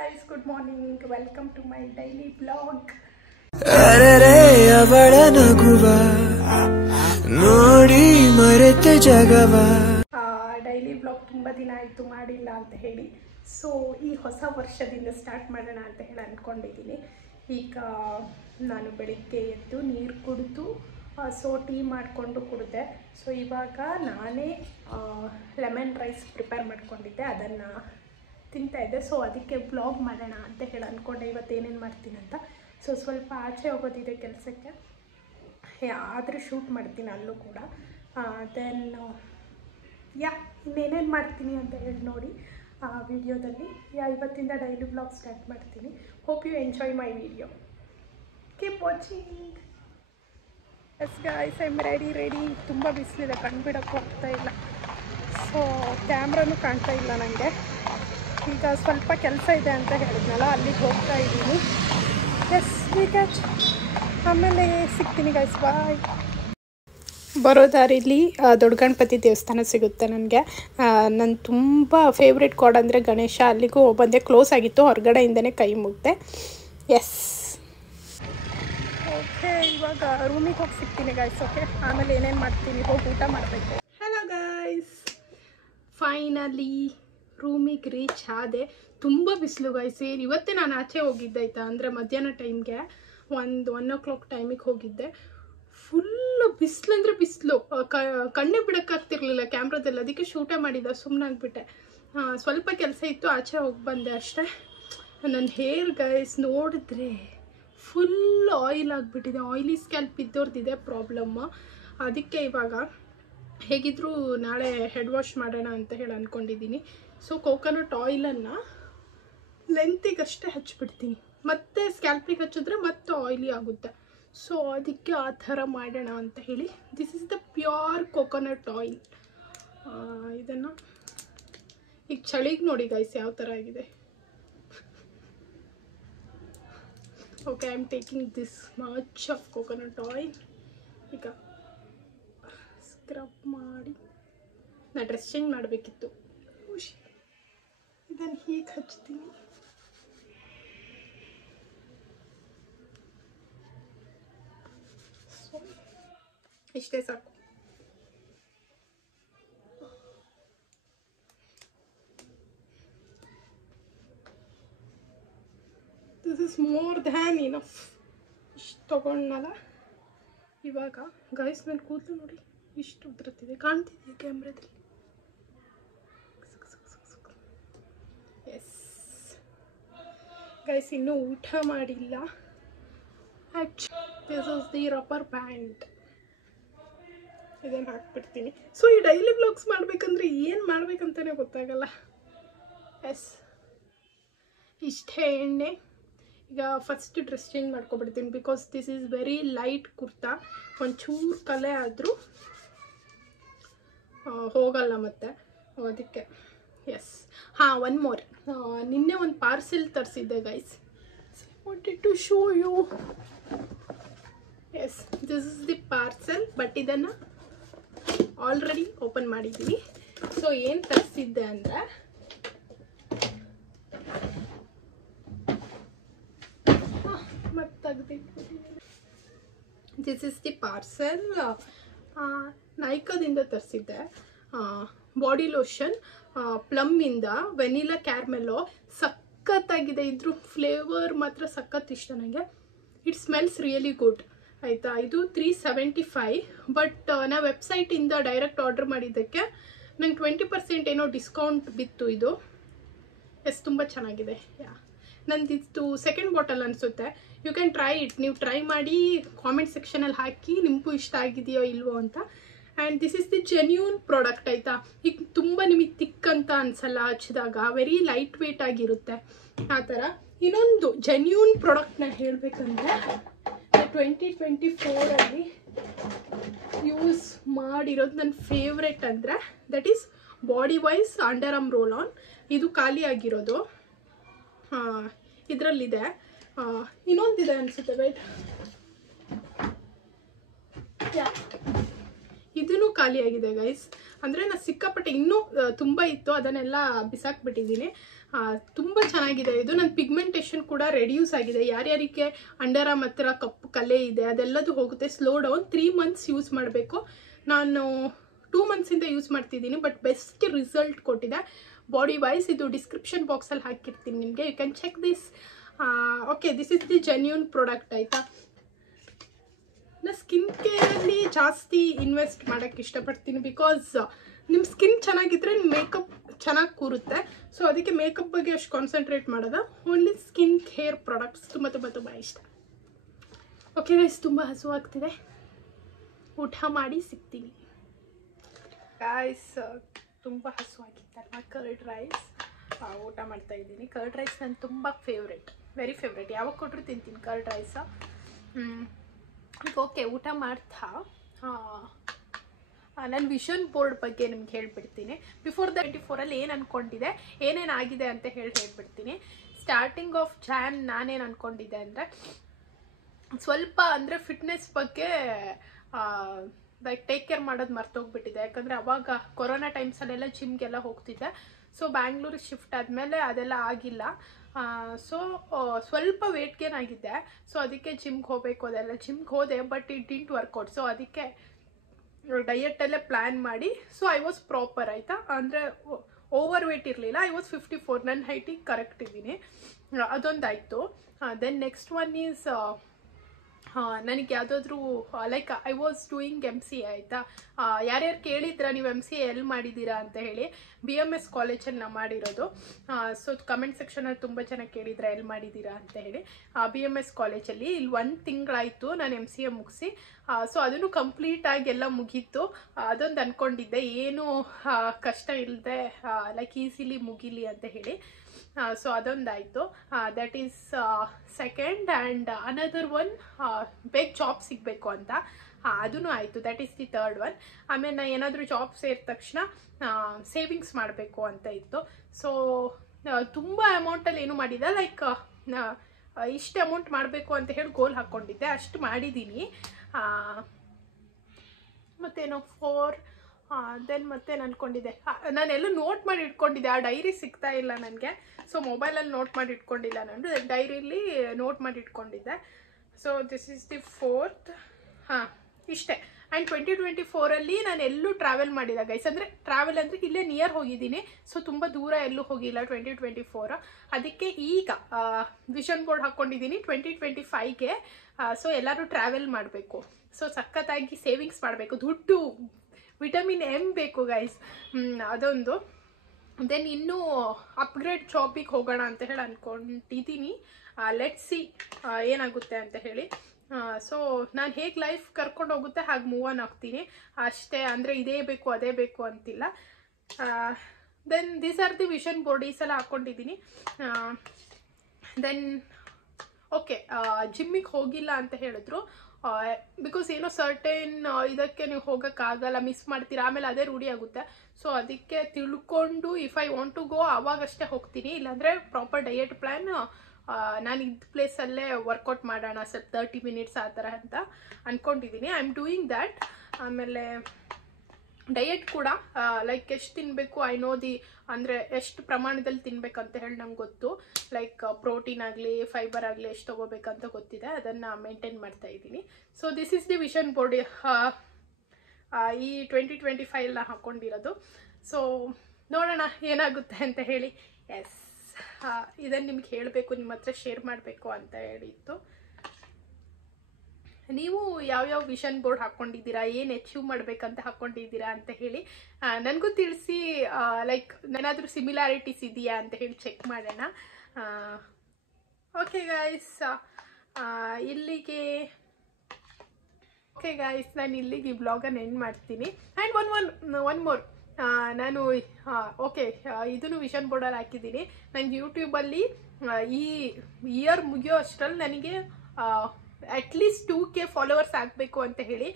guys, good morning. Welcome to my daily vlog. ಅರರೆ ಅವಳ ನಗುವ ನೋಡಿ ಮರೆತೆ ಜಗವ. ಡೈಲಿ ವ್ಲಾಗ್ ತುಂಬ ದಿನ ಆಯಿತು ಮಾಡಿಲ್ಲ ಅಂತ ಹೇಳಿ, ಸೊ ಈ ಹೊಸ ವರ್ಷದಿಂದ ಸ್ಟಾರ್ಟ್ ಮಾಡೋಣ ಅಂತ ಹೇಳಿ ಅಂದ್ಕೊಂಡಿದ್ದೀನಿ. ಈಗ ನಾನು ಬೆಳಿಗ್ಗೆ ಎದ್ದು ನೀರು ಕುಡಿದು ಸೊ ಟೀ ಮಾಡಿಕೊಂಡು ಕುಡಿದೆ. ಸೊ ಇವಾಗ ನಾನೇ ಲೆಮನ್ ರೈಸ್ ಪ್ರಿಪೇರ್ ಮಾಡ್ಕೊಂಡಿದ್ದೆ, ಅದನ್ನು ತಿಂತಾಯಿದ್ದೆ. ಸೊ ಅದಕ್ಕೆ ವ್ಲಾಗ್ ಮಾಡೋಣ ಅಂತ ಹೇಳಿ ಅಂದ್ಕೊಂಡೆ ಇವತ್ತು ಏನೇನು ಮಾಡ್ತೀನಿ ಅಂತ. ಸೊ ಸ್ವಲ್ಪ ಆಚೆ ಹೋಗೋದಿದೆ ಕೆಲಸಕ್ಕೆ, ಆದರೆ ಶೂಟ್ ಮಾಡ್ತೀನಿ ಅಲ್ಲೂ ಕೂಡ. ದೆನ್ ಇನ್ನೇನೇನು ಮಾಡ್ತೀನಿ ಅಂತ ಹೇಳಿ ನೋಡಿ ವಿಡಿಯೋದಲ್ಲಿ. ಇವತ್ತಿಂದ ಡೈಲಿ ವ್ಲಾಗ್ ಸ್ಟಾರ್ಟ್ ಮಾಡ್ತೀನಿ. Hope you enjoy my video. Keep watching. Yes guys, I am ready. ತುಂಬ ಬಿಸಿಲಿದೆ, ಕಣ್ಬಿಡೋಕ್ಕೂ ಆಗ್ತಾ ಇಲ್ಲ. ಸೊ ಕ್ಯಾಮ್ರಾನು ಕಾಣ್ತಾ ಇಲ್ಲ ನನಗೆ. ಈಗ ಸ್ವಲ್ಪ ಕೆಲಸ ಇದೆ ಅಂತ ಹೇಳಿದ್ನಲ್ಲ, ಅಲ್ಲಿಗೆ ಹೋಗ್ತಾ ಇದ್ದೀನಿ. ಎಸ್ ಕ್ಯಾಚ್, ಆಮೇಲೆ ಸಿಗ್ತೀನಿ ಗೈಸ್, ಬಾಯ್. ಬರೋ ದಾರಿಲಿ ದೊಡ್ಡ ಗಣಪತಿ ದೇವಸ್ಥಾನ ಸಿಗುತ್ತೆ ನನಗೆ. ನನ್ನ ತುಂಬ ಫೇವ್ರೆಟ್ ಗಾಡ್ ಅಂದರೆ ಗಣೇಶ. ಅಲ್ಲಿಗೂ ಬಂದೆ, ಕ್ಲೋಸ್ ಆಗಿತ್ತು, ಹೊರಗಡೆಯಿಂದನೇ ಕೈ ಮುಗ್ದೆ. ಎಸ್ ಓಕೆ, ಇವಾಗ ರೂಮಿಗೆ ಹೋಗಿ ಸಿಗ್ತೀನಿ ಗೈಸ್. ಓಕೆ, ಆಮೇಲೆ ಏನೇನು ಮಾಡ್ತೀನಿ, ಹೋಗಿ ಊಟ ಮಾಡಬೇಕು. ಹಲೋ ಗೈಸ್, ಫೈನಲಿ ರೂಮಿಗೆ ರೀಚ್ ಆದೆ. ತುಂಬ ಬಿಸಿಲು ಗೈಸ್. ಇವತ್ತೇ ನಾನು ಆಚೆ ಹೋಗಿದ್ದೆ ಆಯಿತಾ, ಅಂದರೆ ಮಧ್ಯಾಹ್ನ ಟೈಮ್ಗೆ 1 o'clock ಟೈಮಿಗೆ ಹೋಗಿದ್ದೆ. ಫುಲ್ಲು ಬಿಸಿಲು ಅಂದರೆ ಬಿಸಿಲು, ಕಣ್ಣೇ ಬಿಡೋಕ್ಕಾಗ್ತಿರ್ಲಿಲ್ಲ ಕ್ಯಾಮ್ರಾದಲ್ಲಿ. ಅದಕ್ಕೆ ಶೂಟೇ ಮಾಡಿದ್ದೆ, ಸುಮ್ಮನಾಗ್ಬಿಟ್ಟೆ. ಸ್ವಲ್ಪ ಕೆಲಸ ಇತ್ತು, ಆಚೆ ಹೋಗಿ ಬಂದೆ ಅಷ್ಟೇ. ನನ್ನ ಹೇರ್ ಗೈಸ್ ನೋಡಿದ್ರೆ ಫುಲ್ ಆಯಿಲ್ ಆಗಿಬಿಟ್ಟಿದೆ. ಆಯಿಲಿ ಸ್ಕ್ಯಾಲ್ಪ್ ಇದ್ದವ್ರದ್ದಿದೆ ಪ್ರಾಬ್ಲಮ್ಮು. ಅದಕ್ಕೆ ಇವಾಗ ಹೇಗಿದ್ದರೂ ನಾಳೆ ಹೆಡ್ ವಾಶ್ ಮಾಡೋಣ ಅಂತ ಹೇಳಿ ಅಂದ್ಕೊಂಡಿದ್ದೀನಿ. ಸೊ ಕೋಕೋನಟ್ ಆಯಿಲನ್ನು ಲೆಂತಿಗಷ್ಟೇ ಹಚ್ಬಿಡ್ತೀನಿ, ಮತ್ತು ಸ್ಕ್ಯಾಲ್ಪಿಗೆ ಹಚ್ಚಿದ್ರೆ ಮತ್ತೆ ಆಯಿಲಿ ಆಗುತ್ತೆ. ಸೊ ಅದಕ್ಕೆ ಆ ಥರ ಮಾಡೋಣ ಅಂತ ಹೇಳಿ. This is the pure coconut oil. ಇದನ್ನು ಈಗ ಚಳಿಗೆ ನೋಡಿ ಗೈಸ್ ಯಾವ ಥರ ಆಗಿದೆ. Okay, I am taking this much of coconut oil. ಈಗ ಸ್ಕ್ರಬ್ ಮಾಡಿ ನಾ ಡ್ರೆಸ್ ಚೇಂಜ್ ಮಾಡಬೇಕಿತ್ತು. ಇದನ್ನು ಹೀಗೆ ಹಚ್ತೀನಿ. ಸೊ ಇಷ್ಟೇ ಸಾಕು. This is more than enough. ಇಷ್ಟು ತೊಗೊಂಡಲ್ಲ. ಇವಾಗ ಗೈಸ್ ನನ್ನ ಕೂದಲು ನೋಡಿ ಇಷ್ಟು ಉದುರುತ್ತಿದೆ, ಕಾಣ್ತಿದೆ ಕ್ಯಾಮ್ರಾದಲ್ಲಿ. ಎಸ್ ಗೈಸ್, ಇನ್ನೂ ಊಟ ಮಾಡಿಲ್ಲ. This is the rubber band. ಇದನ್ನು ಹಾಕ್ಬಿಡ್ತೀನಿ. ಸೊ ಈ ಡೈಲಿ ವ್ಲಾಗ್ಸ್ ಮಾಡಬೇಕಂದ್ರೆ ಏನು ಮಾಡ್ಬೇಕಂತಲೇ ಗೊತ್ತಾಗಲ್ಲ. ಎಸ್ ಇಷ್ಟೇ ಎಣ್ಣೆ. ಈಗ ಫಸ್ಟ್ ಡ್ರೆಸ್ ಚೇಂಜ್ ಮಾಡ್ಕೊಬಿಡ್ತೀನಿ, because this is very light kurta. ಒಂಚೂರು ಕಲೆ ಆದರೂ ಹೋಗಲ್ಲ ಮತ್ತೆ, ಅದಕ್ಕೆ. Yes one more. ನಿನ್ನೆ ಒಂದು ಪಾರ್ಸೆಲ್ ತರಿಸಿದ್ದೆ guys, wanted to show you. Yes, this is the parcel. But ಇದನ್ನು ಆಲ್ರೆಡಿ ಓಪನ್ ಮಾಡಿದ್ದೀನಿ. ಸೊ ಏನು ತರಿಸಿದ್ದೆ ಅಂದರೆ ಮತ್ತೆ ತೆಗೆದಿಟ್ಬಿಟ್ಟಿದ್ದೀನಿ. This is the parcel. ನೈಕಾದಿಂದ ತರಿಸಿದ್ದೆ. ಬಾಡಿ ಲೋಷನ್ ಪ್ಲಮ್ಮಿಂದ ವೆನಿಲಾ ಕ್ಯಾರ್ಮೆಲೋ. ಸಖತ್ತಾಗಿದೆ, ಇದ್ರ ಫ್ಲೇವರ್ ಮಾತ್ರ ಸಖತ್ ಇಷ್ಟ ನನಗೆ. ಇಟ್ ಸ್ಮೆಲ್ಸ್ ರಿಯಲಿ ಗುಡ್ ಆಯಿತಾ. ಇದು 375. ಬಟ್ ನಾ ವೆಬ್ಸೈಟಿಂದ ಡೈರೆಕ್ಟ್ ಆರ್ಡರ್ ಮಾಡಿದ್ದಕ್ಕೆ ನಂಗೆ 20% ಏನೋ ಡಿಸ್ಕೌಂಟ್ ಬಿತ್ತು ಇದು. ಎಸ್, ತುಂಬ ಚೆನ್ನಾಗಿದೆ. ನಂದಿತ್ತು ಸೆಕೆಂಡ್ ಬಾಟಲ್ ಅನಿಸುತ್ತೆ. You can try it. ನೀವು ಟ್ರೈ ಮಾಡಿ ಕಾಮೆಂಟ್ ಸೆಕ್ಷನಲ್ಲಿ ಹಾಕಿ ನಿಮಗೂ ಇಷ್ಟ ಆಗಿದೆಯೋ ಇಲ್ವೋ ಅಂತ. And this is the genuine product ಆಯಿತಾ. ಈಗ ತುಂಬ ನಿಮಗೆ ತಿಕ್ ಅಂತ ಅನಿಸಲ್ಲ ಹಚ್ಚಿದಾಗ, ವೆರಿ ಲೈಟ್ ವೇಟ್ ಆಗಿರುತ್ತೆ ಆ ಥರ. ಇನ್ನೊಂದು ಜೆನ್ಯೂನ್ ಪ್ರಾಡಕ್ಟ್ನ ಹೇಳಬೇಕಂದ್ರೆ 2024 ಯೂಸ್ ಮಾಡಿರೋದು ನನ್ನ ಫೇವ್ರೆಟ್ ಅಂದರೆ that is Bodywise underarm roll on. ಇದು ಖಾಲಿ ಆಗಿರೋದು ಇದರಲ್ಲಿದೆ. ಇನ್ನೊಂದಿದೆ ಅನಿಸುತ್ತೆ, ವೇಟ್. ಇದೂ ಖಾಲಿಯಾಗಿದೆ ಗೈಸ್. ಅಂದರೆ ನಾನು ಸಿಕ್ಕಾಪಟ್ಟೆ ಇನ್ನೂ ತುಂಬ ಇತ್ತು, ಅದನ್ನೆಲ್ಲ ಬಿಸಾಕ್ಬಿಟ್ಟಿದ್ದೀನಿ. ತುಂಬ ಚೆನ್ನಾಗಿದೆ ಇದು. ನನ್ನ ಪಿಗ್ಮೆಂಟೇಷನ್ ಕೂಡ ರೆಡ್ಯೂಸ್ ಆಗಿದೆ. ಯಾರ್ಯಾರಿಗೆ ಅಂಡರ್ ಆರ್ಮ್ ಹತ್ರ ಕಪ್ಪು ಕಲೆ ಇದೆ ಅದೆಲ್ಲದು ಹೋಗುತ್ತೆ. Slow down. 3 months ಯೂಸ್ ಮಾಡಬೇಕು. ನಾನು 2 months ಯೂಸ್ ಮಾಡ್ತಿದ್ದೀನಿ, ಬಟ್ ಬೆಸ್ಟ್ ರಿಸಲ್ಟ್ ಕೊಟ್ಟಿದೆ ಬಾಡಿ ವೈಸ್. ಇದು ಡಿಸ್ಕ್ರಿಪ್ಷನ್ ಬಾಕ್ಸಲ್ಲಿ ಹಾಕಿರ್ತೀನಿ ನಿಮಗೆ, you can check this. Okay, this is the genuine product ಆಯಿತಾ. ನಾನು ಸ್ಕಿನ್ ಕೇರಲ್ಲಿ ಜಾಸ್ತಿ ಇನ್ವೆಸ್ಟ್ ಮಾಡೋಕ್ಕೆ ಇಷ್ಟಪಡ್ತೀನಿ, ಬಿಕಾಸ್ ನಿಮ್ಮ ಸ್ಕಿನ್ ಚೆನ್ನಾಗಿದ್ರೆ ಮೇಕಪ್ ಚೆನ್ನಾಗಿ ಕೂರುತ್ತೆ. ಸೊ ಅದಕ್ಕೆ ಮೇಕಪ್ ಬಗ್ಗೆ ಅಷ್ಟು ಕಾನ್ಸಂಟ್ರೇಟ್ ಮಾಡೋದು. ಓನ್ಲಿ ಸ್ಕಿನ್ ಕೇರ್ ಪ್ರಾಡಕ್ಟ್ಸ್ ತುಂಬ ತುಂಬ ತುಂಬ ಇಷ್ಟ. ಓಕೆ ಗೈಸ್, ತುಂಬ ಹಸುವಾಗ್ತಿದೆ, ಊಟ ಮಾಡಿ ಸಿಗ್ತೀನಿ ಗೈಸ್. ತುಂಬ ಹಸುವಾಗಿತ್ತಲ್ವ, ಕರ್ಡ್ ರೈಸ್ ಊಟ ಮಾಡ್ತಾ ಇದ್ದೀನಿ. ಕರ್ಡ್ ರೈಸ್ ನನ್ನ ತುಂಬ ಫೇವ್ರೆಟ್, ವೆರಿ ಫೇವ್ರೆಟ್. ಯಾವಾಗ ಕೊಟ್ಟರು ತಿಂತೀನಿ ಕರ್ಡ್ ರೈಸ. ಓಕೆ, ಊಟ ಮಾಡ್ತಾ ನಾನು ವಿಷನ್ ಬೋರ್ಡ್ ಬಗ್ಗೆ ನಿಮ್ಗೆ ಹೇಳ್ಬಿಡ್ತೀನಿ. ಬಿಫೋರ್ 24 ಏನು ಅಂದ್ಕೊಂಡಿದೆ, ಏನೇನಾಗಿದೆ ಅಂತ ಹೇಳ್ಬಿಡ್ತೀನಿ. ಸ್ಟಾರ್ಟಿಂಗ್ ಆಫ್ ಜಾನ್ ನಾನೇನು ಅಂದ್ಕೊಂಡಿದ್ದೆ ಅಂದರೆ ಸ್ವಲ್ಪ ಅಂದರೆ ಫಿಟ್ನೆಸ್ ಬಗ್ಗೆ ಲೈಕ್ ಟೇಕ್ ಕೇರ್ ಮಾಡೋದು ಮರ್ತೋಗ್ಬಿಟ್ಟಿದೆ. ಯಾಕಂದರೆ ಅವಾಗ ಕೊರೋನಾ ಟೈಮ್ಸಲ್ಲೆಲ್ಲ ಜಿಮ್ಗೆಲ್ಲ ಹೋಗ್ತಿದ್ದೆ. ಸೊ ಬ್ಯಾಂಗ್ಳೂರಿಗೆ ಶಿಫ್ಟ್ ಆದಮೇಲೆ ಅದೆಲ್ಲ ಆಗಿಲ್ಲ. ಸೊ ಸ್ವಲ್ಪ ವೇಟ್ ಗೇನ್ ಆಗಿದ್ದೆ. ಸೊ ಅದಕ್ಕೆ ಜಿಮ್ಗೆ ಹೋಗಬೇಕು, ಅದೆಲ್ಲ ಜಿಮ್ಗೆ ಹೋದೆ, but it didn't work out. So ಅದಕ್ಕೆ ಡಯೆಟಲ್ಲೇ ಪ್ಲ್ಯಾನ್ ಮಾಡಿ, ಸೊ ಐ ವಾಸ್ ಪ್ರಾಪರ್ ಆಯಿತಾ. ಅಂದರೆ ಓವರ್ ವೇಟ್ ಇರಲಿಲ್ಲ, ಐ ವಾಸ್ 54. ನನ್ನ ಹೈಟಿಗೆ ಕರೆಕ್ಟ್ ಇದ್ದೀನಿ, ಅದೊಂದಾಯಿತು. ದೆನ್ ನೆಕ್ಸ್ಟ್ ಒನ್ ಈಸ್ ನನಗೆ ಯಾವುದಾದ್ರೂ like I was doing MCA ಆಯಿತಾ. ಯಾರ್ಯಾರು ಕೇಳಿದ್ರ ನೀವು MCA ಎಲ್ಲಿ ಮಾಡಿದ್ದೀರಾ ಅಂತ ಹೇಳಿ, BMS ಕಾಲೇಜಲ್ಲಿ ನಾವು ಮಾಡಿರೋದು. ಸೊ ಕಮೆಂಟ್ ಸೆಕ್ಷನಲ್ಲಿ ತುಂಬ ಜನ ಕೇಳಿದ್ರೆ ಎಲ್ಲಿ ಮಾಡಿದ್ದೀರಾ ಅಂತ ಹೇಳಿ. BMS ಕಾಲೇಜಲ್ಲಿ ಇಲ್ಲಿ 1 ತಿಂಗಳಾಯಿತು ನಾನು MCA ಮುಗಿಸಿ. ಸೊ ಅದನ್ನು ಕಂಪ್ಲೀಟಾಗಿ ಎಲ್ಲ ಮುಗೀತು. ಅದೊಂದು ಅಂದ್ಕೊಂಡಿದ್ದೆ, ಏನು ಕಷ್ಟ ಇಲ್ಲದೆ ಲೈಕ್ ಈಸಿಲಿ ಮುಗಿಲಿ ಅಂತ ಹೇಳಿ. ಸೊ ಅದೊಂದಾಯಿತು. That is second. And another one, ಬೇಗ ಜಾಬ್ ಸಿಗಬೇಕು ಅಂತ, ಅದೂ ಆಯಿತು. That is the third one. ಆಮೇಲೆ ನಾನು ಏನಾದರೂ ಜಾಬ್ ಸೇರಿದ ತಕ್ಷಣ ಸೇವಿಂಗ್ಸ್ ಮಾಡಬೇಕು ಅಂತ ಇತ್ತು. ಸೊ ತುಂಬ ಅಮೌಂಟಲ್ಲಿ ಏನು ಮಾಡಿದೆ, ಲೈಕ್ ಇಷ್ಟು ಅಮೌಂಟ್ ಮಾಡಬೇಕು ಅಂತ ಹೇಳಿ ಗೋಲ್ ಹಾಕ್ಕೊಂಡಿದ್ದೆ, ಅಷ್ಟು ಮಾಡಿದ್ದೀನಿ. ಮತ್ತೇನೋ 4 ದೆನ್ ಮತ್ತೆ ಅಂದ್ಕೊಂಡಿದ್ದೆ, ನಾನೆಲ್ಲ ನೋಟ್ ಮಾಡಿ ಇಟ್ಕೊಂಡಿದ್ದೆ. ಆ ಡೈರಿ ಸಿಗ್ತಾ ಇಲ್ಲ ನನಗೆ. ಸೊ ಮೊಬೈಲಲ್ಲಿ ನೋಟ್ ಮಾಡಿ ಇಟ್ಕೊಂಡಿಲ್ಲ, ನಾನು ಡೈರಿಲಿ ನೋಟ್ ಮಾಡಿ ಇಟ್ಕೊಂಡಿದ್ದೆ. So this is the 4th. ಇಷ್ಟೇ. ಆ್ಯಂಡ್ 2024ಅಲ್ಲಿ ನಾನು ಎಲ್ಲೂ ಟ್ರಾವೆಲ್ ಮಾಡಿಲ್ಲ ಗೈಸ್. ಅಂದರೆ ಟ್ರಾವೆಲ್ ಅಂದರೆ ಇಲ್ಲೇ ನಿಯರ್ ಹೋಗಿದ್ದೀನಿ. ಸೊ ತುಂಬ ದೂರ ಎಲ್ಲೂ ಹೋಗಿಲ್ಲ 2024. ಅದಕ್ಕೆ ಈಗ ವಿಷನ್ ಬೋರ್ಡ್ ಹಾಕ್ಕೊಂಡಿದ್ದೀನಿ 2025ಗೆ. ಸೊ ಎಲ್ಲರೂ ಟ್ರಾವೆಲ್ ಮಾಡಬೇಕು. ಸೊ ಸಖತ್ತಾಗಿ ಸೇವಿಂಗ್ಸ್ ಮಾಡಬೇಕು. ದುಡ್ಡು, ವಿಟಮಿನ್ M ಬೇಕು ಗೈಸ್, ಅದೊಂದು. ದೆನ್ ಇನ್ನೂ ಅಪ್ಗ್ರೇಡ್ ಜಾಬಿಗೆ ಹೋಗೋಣ ಅಂತ ಹೇಳಿ ಅಂದ್ಕೊಂಡಿದ್ದೀನಿ. ಲೆಟ್ಸ್ ಸಿ ಏನಾಗುತ್ತೆ ಅಂತ ಹೇಳಿ. ಸೊ ನಾನು ಹೇಗೆ ಲೈಫ್ ಕರ್ಕೊಂಡು ಹೋಗುತ್ತೆ ಹಾಗೆ ಮೂವ್ ಆನ್ ಆಗ್ತೀನಿ ಅಷ್ಟೇ. ಅಂದರೆ ಇದೇ ಬೇಕು ಅದೇ ಬೇಕು ಅಂತಿಲ್ಲ. Then these are the vision board ಈ ಸಲ ಹಾಕ್ಕೊಂಡಿದ್ದೀನಿ. ದೆನ್ ಓಕೆ, ಜಿಮ್ಮಿಗೆ ಹೋಗಿಲ್ಲ ಅಂತ ಹೇಳಿದ್ರು. ಬಿಕಾಸ್ ಏನೋ ಸರ್ಟೇನ್ ಇದಕ್ಕೆ ನೀವು ಹೋಗೋಕ್ಕಾಗಲ್ಲ, ಮಿಸ್ ಮಾಡ್ತೀರಾ, ಆಮೇಲೆ ಅದೇ ರೂಢಿ ಆಗುತ್ತೆ. ಸೊ ಅದಕ್ಕೆ ತಿಳ್ಕೊಂಡು if I want to go ಆವಾಗಷ್ಟೇ ಹೋಗ್ತೀನಿ. ಇಲ್ಲಾಂದರೆ ಪ್ರಾಪರ್ ಡಯೆಟ್ ಪ್ಲ್ಯಾನ್ ನಾನು ಇದ್ದ ಪ್ಲೇಸಲ್ಲೇ ವರ್ಕೌಟ್ ಮಾಡೋಣ ಸ್ವಲ್ಪ 30 minutes ಆ ಥರ ಅಂತ ಅಂದ್ಕೊಂಡಿದ್ದೀನಿ. I am doing that. ಆಮೇಲೆ ಡಯೆಟ್ ಕೂಡ ಲೈಕ್ ಎಷ್ಟು ತಿನ್ನಬೇಕು, ಐ ನೋ ದಿ, ಅಂದರೆ ಎಷ್ಟು ಪ್ರಮಾಣದಲ್ಲಿ ತಿನ್ಬೇಕಂತ ಹೇಳಿ ನಂಗೆ ಗೊತ್ತು. ಲೈಕ್ ಪ್ರೋಟೀನ್ ಆಗಲಿ ಫೈಬರ್ ಆಗಲಿ ಎಷ್ಟು ತೊಗೋಬೇಕಂತ ಗೊತ್ತಿದೆ, ಅದನ್ನು ಮೇಂಟೈನ್ ಮಾಡ್ತಾ ಇದ್ದೀನಿ. So this is the vision board ಈ 2025 ಹಾಕ್ಕೊಂಡಿರೋದು. ಸೊ ನೋಡೋಣ ಏನಾಗುತ್ತೆ ಅಂತ ಹೇಳಿ. ಎಸ್, ಇದನ್ನು ನಿಮ್ಗೆ ಹೇಳಬೇಕು, ನಿಮ್ಮ ಹತ್ರ ಶೇರ್ ಮಾಡಬೇಕು ಅಂತ ಹೇಳಿತ್ತು. ನೀವು ಯಾವ್ಯಾವ ವಿಷನ್ ಬೋರ್ಡ್ ಹಾಕ್ಕೊಂಡಿದ್ದೀರಾ, ಏನು ಅಚೀವ್ ಮಾಡಬೇಕಂತ ಹಾಕ್ಕೊಂಡಿದ್ದೀರಾ ಅಂತ ಹೇಳಿ ನನಗೂ ತಿಳಿಸಿ. ಲೈಕ್ ಏನಾದರೂ ಸಿಮಿಲಾರಿಟೀಸ್ ಇದೆಯಾ ಅಂತ ಹೇಳಿ ಚೆಕ್ ಮಾಡೋಣ. ಓಕೆ ಗಾಯ್ಸ್, ಇಲ್ಲಿಗೆ ನಾನು ಇಲ್ಲಿಗೆ ಈ ಬ್ಲಾಗನ್ನು ಎಂಡ್ ಮಾಡ್ತೀನಿ. ಆ್ಯಂಡ್ ಒನ್ ಮೋರ್, ನಾನು ಓಕೆ ಇದನ್ನು ವಿಷನ್ ಬೋರ್ಡಲ್ಲಿ ಹಾಕಿದ್ದೀನಿ. ನನಗೆ ಯೂಟ್ಯೂಬಲ್ಲಿ ಈ ಇಯರ್ ಮುಗಿಯೋ ಅಷ್ಟರಲ್ಲಿ ನನಗೆ ಅಟ್ಲೀಸ್ಟ್ 2K ಫಾಲೋವರ್ಸ್ ಆಗಬೇಕು ಅಂತ ಹೇಳಿ.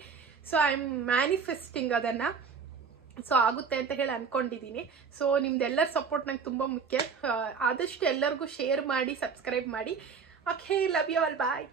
ಸೊ ಐ ಆಮ್ ಮ್ಯಾನಿಫೆಸ್ಟಿಂಗ್ ಅದನ್ನು. ಸೊ ಆಗುತ್ತೆ ಅಂತ ಹೇಳಿ ಅಂದ್ಕೊಂಡಿದ್ದೀನಿ. ಸೊ ನಿಮ್ದೆಲ್ಲರ ಸಪೋರ್ಟ್ ನಂಗೆ ತುಂಬ ಮುಖ್ಯ. ಆದಷ್ಟು ಎಲ್ಲರಿಗೂ ಶೇರ್ ಮಾಡಿ, ಸಬ್ಸ್ಕ್ರೈಬ್ ಮಾಡಿ. Okay, love you all, bye.